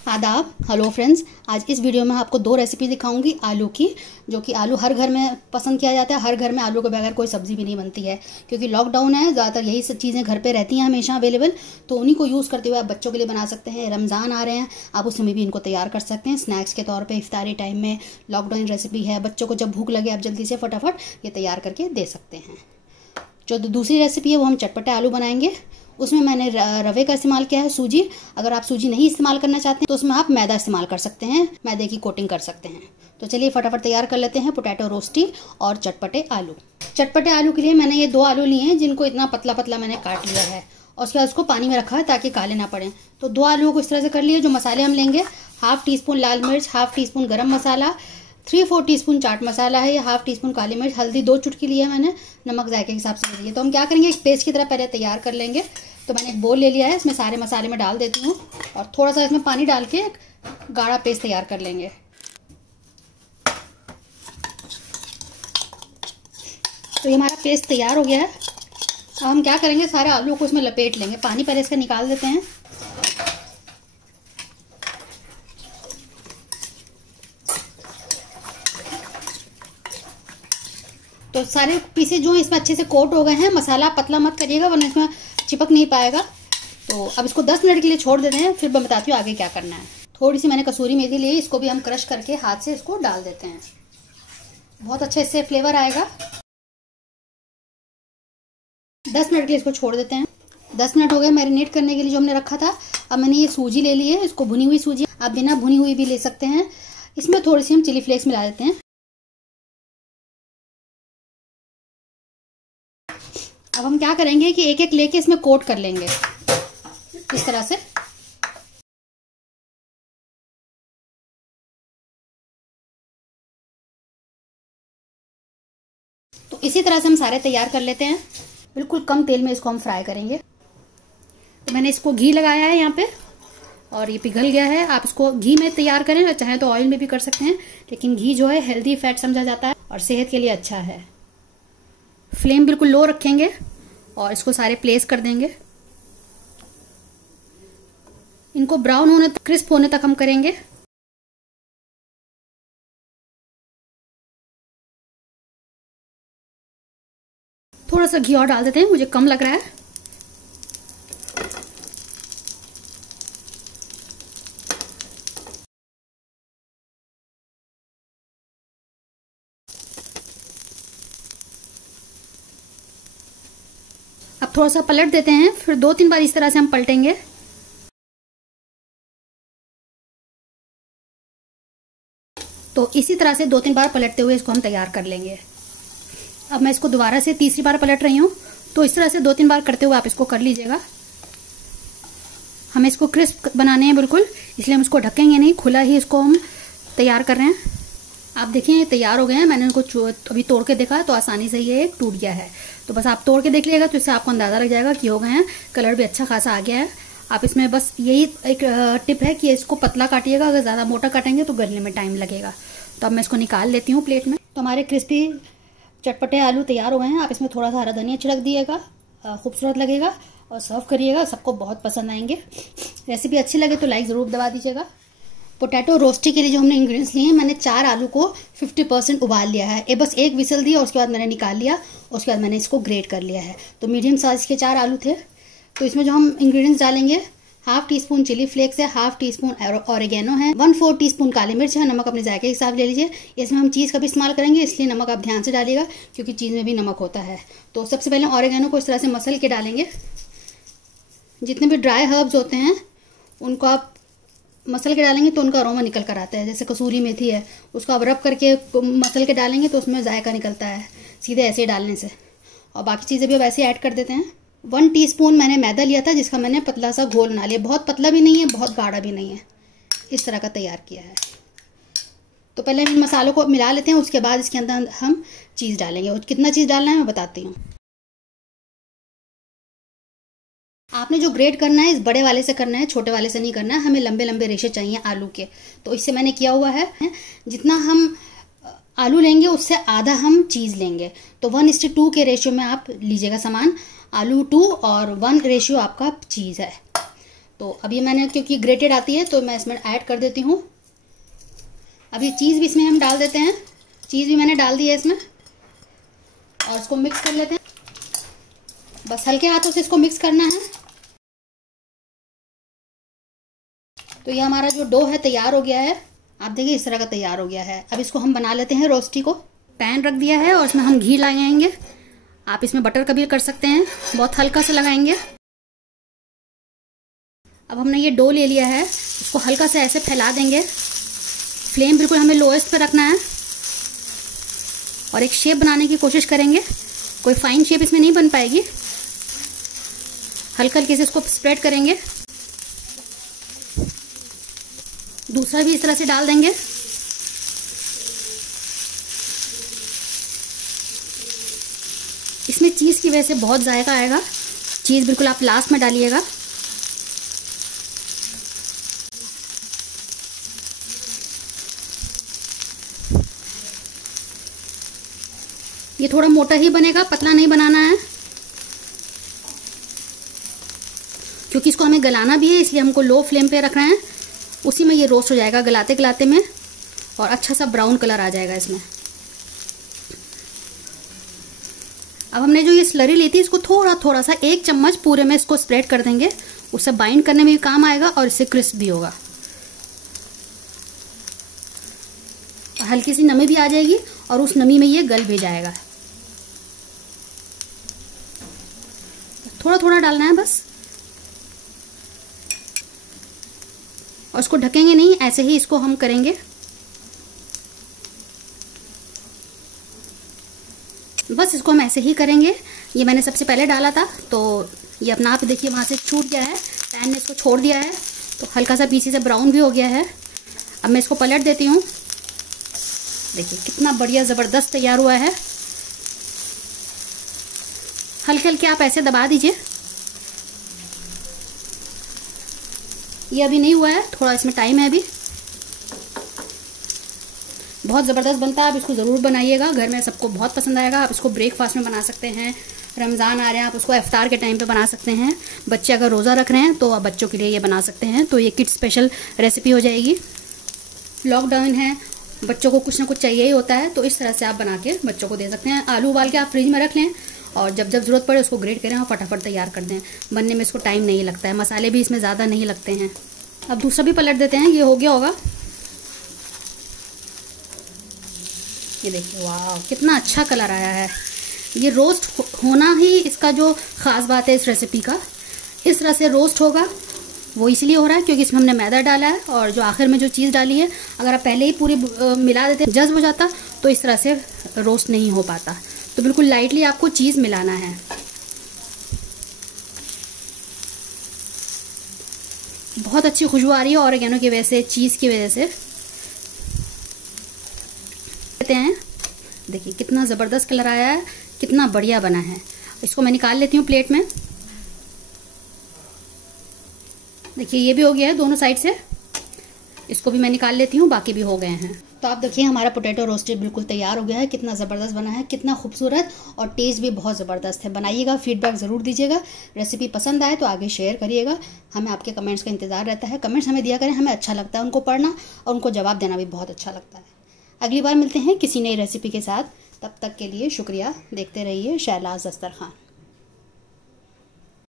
आदाब। Hello friends, आज इस वीडियो में आपको दो रेसिपी दिखाऊंगी आलू की, जो कि आलू हर घर में पसंद किया जाता है। हर घर में आलू के बगैर कोई सब्जी भी नहीं बनती है, क्योंकि लॉकडाउन है, ज़्यादातर यही सब चीज़ें घर पे रहती हैं हमेशा अवेलेबल। तो उन्हीं को यूज़ करते हुए आप बच्चों के लिए बना सकते हैं। रमज़ान आ रहे हैं, आप उसमें भी इनको तैयार कर सकते हैं स्नैक्स के तौर पर। इफ्तारी टाइम में लॉकडाउन रेसिपी है, बच्चों को जब भूख लगे आप जल्दी से फटाफट ये तैयार करके दे सकते हैं। जो दूसरी रेसिपी है वो हम चटपटे आलू बनाएंगे। उसमें मैंने रवे का इस्तेमाल किया है, सूजी। अगर आप सूजी नहीं इस्तेमाल करना चाहते हैं तो उसमें आप मैदा इस्तेमाल कर सकते हैं, मैदे की कोटिंग कर सकते हैं। तो चलिए फटाफट तैयार कर लेते हैं पोटैटो रोस्टी और चटपटे आलू। चटपटे आलू के लिए मैंने ये 2 आलू लिए हैं, जिनको इतना पतला पतला मैंने काट लिया है और उसके बाद उसको पानी में रखा है ताकि काले ना पड़े। तो 2 आलूओं को इस तरह से कर लिए। जो मसाले हम लेंगे, 1/2 टीस्पून लाल मिर्च, 1/2 टीस्पून गरम मसाला, 3/4 टीस्पून चाट मसाला है, 1/2 टीस्पून काली मिर्च, हल्दी 2 चुटकी ली है मैंने, नमक जायके के हिसाब से ले लिया। तो हम क्या करेंगे, एक पेस्ट की तरह पहले तैयार कर लेंगे। तो मैंने एक बोल ले लिया है, इसमें सारे मसाले में डाल देती हूँ और थोड़ा सा इसमें पानी डाल के एक गाढ़ा पेस्ट तैयार कर लेंगे। तो ये हमारा पेस्ट तैयार हो गया है। अब हम क्या करेंगे, सारे आलू को इसमें लपेट लेंगे। पानी पहले इसका निकाल देते हैं। तो सारे पीसेस जो इसमें अच्छे से कोट हो गए हैं। मसाला पतला मत करिएगा वरना इसमें चिपक नहीं पाएगा। तो अब इसको 10 मिनट के लिए छोड़ देते हैं, फिर मैं बताती हूँ आगे क्या करना है। थोड़ी सी मैंने कसूरी मेथी ली, इसको भी हम क्रश करके हाथ से इसको डाल देते हैं। बहुत अच्छे इससे फ्लेवर आएगा। 10 मिनट के लिए इसको छोड़ देते हैं। 10 मिनट हो गए मैरिनेट करने के लिए जो हमने रखा था। अब मैंने ये सूजी ले ली है, इसको भुनी हुई सूजी, आप बिना भुनी हुई भी ले सकते हैं। इसमें थोड़ी सी हम चिली फ्लेक्स मिला देते हैं। अब हम क्या करेंगे कि एक एक लेके इसमें कोट कर लेंगे इस तरह से। तो इसी तरह से हम सारे तैयार कर लेते हैं। बिल्कुल कम तेल में इसको हम फ्राई करेंगे। तो मैंने इसको घी लगाया है यहाँ पे और ये पिघल गया है। आप इसको घी में तैयार करें और चाहे तो ऑयल में भी कर सकते हैं, लेकिन घी जो है हेल्दी फैट समझा जाता है और सेहत के लिए अच्छा है। फ्लेम बिल्कुल लो रखेंगे और इसको सारे प्लेस कर देंगे। इनको ब्राउन होने तक, क्रिस्प होने तक हम करेंगे। थोड़ा सा घी और डाल देते हैं, मुझे कम लग रहा है। अब थोड़ा सा पलट देते हैं, फिर 2-3 बार इस तरह से हम पलटेंगे। तो इसी तरह से 2-3 बार पलटते हुए इसको हम तैयार कर लेंगे। अब मैं इसको दोबारा से तीसरी बार पलट रही हूँ। तो इस तरह से 2-3 बार करते हुए आप इसको कर लीजिएगा। हमें इसको क्रिस्प बनाने हैं बिल्कुल, इसलिए हम इसको ढकेंगे नहीं, खुला ही इसको हम तैयार कर रहे हैं। आप देखिए ये तैयार हो गए हैं। मैंने इनको अभी तोड़ के देखा तो आसानी से ये टूट गया है। तो बस आप तोड़ के देख लीजिएगा तो इससे आपको अंदाजा लग जाएगा कि हो गए हैं। कलर भी अच्छा खासा आ गया है। आप इसमें बस यही एक टिप है कि इसको पतला काटिएगा, अगर ज़्यादा मोटा काटेंगे तो गलने में टाइम लगेगा। तो अब मैं इसको निकाल लेती हूँ प्लेट में। तो हमारे क्रिस्पी चटपटे आलू तैयार हो गए हैं। आप इसमें थोड़ा सा हरा धनिया छिड़क दिएगा, खूबसूरत लगेगा और सर्व करिएगा, सबको बहुत पसंद आएंगे। रेसिपी अच्छी लगे तो लाइक ज़रूर दबा दीजिएगा। पोटैटो रोस्टी के लिए जो हमने इंग्रेडिएंट्स लिए हैं, मैंने 4 आलू को 50% उबाल लिया है। ये बस एक विसल दिया और उसके बाद मैंने निकाल लिया। उसके बाद मैंने इसको ग्रेट कर लिया है। तो मीडियम साइज के 4 आलू थे। तो इसमें जो हम इंग्रेडिएंट्स डालेंगे, 1/2 टीस्पून चिली फ्लेक्स है, 1/2 टीस्पून ऑरिगेनो है, 1/4 टीस्पून काली मिर्च है, नमक अपने जायके के हिसाब ले लीजिए। इसमें हम चीज़ का भी इस्तेमाल करेंगे, इसलिए नमक आप ध्यान से डालिएगा क्योंकि चीज़ में भी नमक होता है। तो सबसे पहले ऑरिगेनो को इस तरह से मसल के डालेंगे। जितने भी ड्राई हर्ब्स होते हैं उनको आप मसल के डालेंगे तो उनका अरोमा निकल कर आता है। जैसे कसूरी मेथी है, उसको आप रब करके मसल के डालेंगे तो उसमें जायका निकलता है सीधे ऐसे डालने से। और बाकी चीज़ें भी अब ऐसे ऐड कर देते हैं। 1 टीस्पून मैंने मैदा लिया था, जिसका मैंने पतला सा घोल बना लिया। बहुत पतला भी नहीं है, बहुत गाढ़ा भी नहीं है, इस तरह का तैयार किया है। तो पहले इन मसालों को मिला लेते हैं, उसके बाद इसके अंदर हम चीज़ डालेंगे। और कितना चीज़ डालना है मैं बताती हूँ। आपने जो ग्रेट करना है इस बड़े वाले से करना है, छोटे वाले से नहीं करना है। हमें लंबे लंबे रेशे चाहिए आलू के, तो इससे मैंने किया हुआ है। जितना हम आलू लेंगे उससे आधा हम चीज़ लेंगे। तो 1:2 के रेशियो में आप लीजिएगा सामान। आलू 2 और 1 रेशियो आपका चीज़ है। तो अभी मैंने, क्योंकि ग्रेटेड आती है तो मैं इसमें ऐड कर देती हूँ। अभी चीज़ भी इसमें हम डाल देते हैं। चीज़ भी मैंने डाल दी है इसमें और इसको मिक्स कर लेते हैं। बस हल्के हाथों से इसको मिक्स करना है। तो ये हमारा जो डो है तैयार हो गया है। आप देखिए इस तरह का तैयार हो गया है। अब इसको हम बना लेते हैं रोस्टी को। पैन रख दिया है और इसमें हम घी लगाएंगे। आप इसमें बटर का भी कर सकते हैं, बहुत हल्का से लगाएंगे। अब हमने ये डो ले लिया है, इसको हल्का से ऐसे फैला देंगे। फ्लेम बिल्कुल हमें लोएस्ट पे रखना है और एक शेप बनाने की कोशिश करेंगे। कोई फाइन शेप इसमें नहीं बन पाएगी। हल्का हल्के से इसको स्प्रेड करेंगे। दूसरा भी इस तरह से डाल देंगे। इसमें चीज़ की वजह से बहुत जायका आएगा। चीज़ बिल्कुल आप लास्ट में डालिएगा। ये थोड़ा मोटा ही बनेगा, पतला नहीं बनाना है, क्योंकि इसको हमें गलाना भी है, इसलिए हमको लो फ्लेम पे रखना है। उसी में ये रोस्ट हो जाएगा गलाते गलाते में और अच्छा सा ब्राउन कलर आ जाएगा इसमें। अब हमने जो ये स्लरी ली थी इसको थोड़ा थोड़ा सा 1 चम्मच पूरे में इसको स्प्रेड कर देंगे। उससे बाइंड करने में भी काम आएगा और इससे क्रिस्प भी होगा। हल्की सी नमी भी आ जाएगी और उस नमी में ये गल भी जाएगा। थोड़ा थोड़ा डालना है बस और इसको ढकेंगे नहीं, ऐसे ही इसको हम करेंगे। बस इसको हम ऐसे ही करेंगे। ये मैंने सबसे पहले डाला था तो ये अपना आप देखिए वहाँ से छूट गया है। पैन ने इसको छोड़ दिया है तो हल्का सा पीछे से ब्राउन भी हो गया है। अब मैं इसको पलट देती हूँ। देखिए कितना बढ़िया ज़बरदस्त तैयार हुआ है। हल्के हल्के आप ऐसे दबा दीजिए। ये अभी नहीं हुआ है, थोड़ा इसमें टाइम है अभी। बहुत ज़बरदस्त बनता है, आप इसको ज़रूर बनाइएगा। घर में सबको बहुत पसंद आएगा। आप इसको ब्रेकफास्ट में बना सकते हैं। रमज़ान आ रहे हैं, आप उसको इफ्तार के टाइम पे बना सकते हैं। बच्चे अगर रोज़ा रख रहे हैं तो आप बच्चों के लिए ये बना सकते हैं। तो ये किड स्पेशल रेसिपी हो जाएगी। लॉकडाउन है, बच्चों को कुछ ना कुछ चाहिए ही होता है, तो इस तरह से आप बना के बच्चों को दे सकते हैं। आलू उबाल के आप फ्रिज में रख लें और जब जब ज़रूरत पड़े उसको ग्रेट करें और फटाफट तैयार कर दें। बनने में इसको टाइम नहीं लगता है, मसाले भी इसमें ज़्यादा नहीं लगते हैं। अब दूसरा भी पलट देते हैं। ये हो गया होगा। ये देखिए वाह कितना अच्छा कलर आया है। ये रोस्ट होना ही इसका जो ख़ास बात है इस रेसिपी का। इस तरह से रोस्ट होगा, वो इसलिए हो रहा है क्योंकि इसमें हमने मैदा डाला है और जो आखिर में जो चीज़ डाली है, अगर आप पहले ही पूरी मिला देते जज्ब हो जाता तो इस तरह से रोस्ट नहीं हो पाता। तो बिल्कुल लाइटली आपको चीज़ मिलाना है। बहुत अच्छी खुशबू आ रही है ऑरिगेनो की वजह से, चीज़ की वजह से। कहते हैं देखिए कितना ज़बरदस्त कलर आया है, कितना बढ़िया बना है। इसको मैं निकाल लेती हूँ प्लेट में। देखिए ये भी हो गया है दोनों साइड से। इसको भी मैं निकाल लेती हूँ, बाकी भी हो गए हैं। तो आप देखिए हमारा पोटैटो रोस्टेड बिल्कुल तैयार हो गया है। कितना ज़बरदस्त बना है, कितना खूबसूरत, और टेस्ट भी बहुत ज़बरदस्त है। बनाइएगा, फीडबैक ज़रूर दीजिएगा। रेसिपी पसंद आए तो आगे शेयर करिएगा। हमें आपके कमेंट्स का इंतज़ार रहता है। कमेंट्स हमें दिया करें, हमें अच्छा लगता है उनको पढ़ना और उनको जवाब देना भी बहुत अच्छा लगता है। अगली बार मिलते हैं किसी नई रेसिपी के साथ। तब तक के लिए शुक्रिया। देखते रहिए शहलाज दस्तरखान।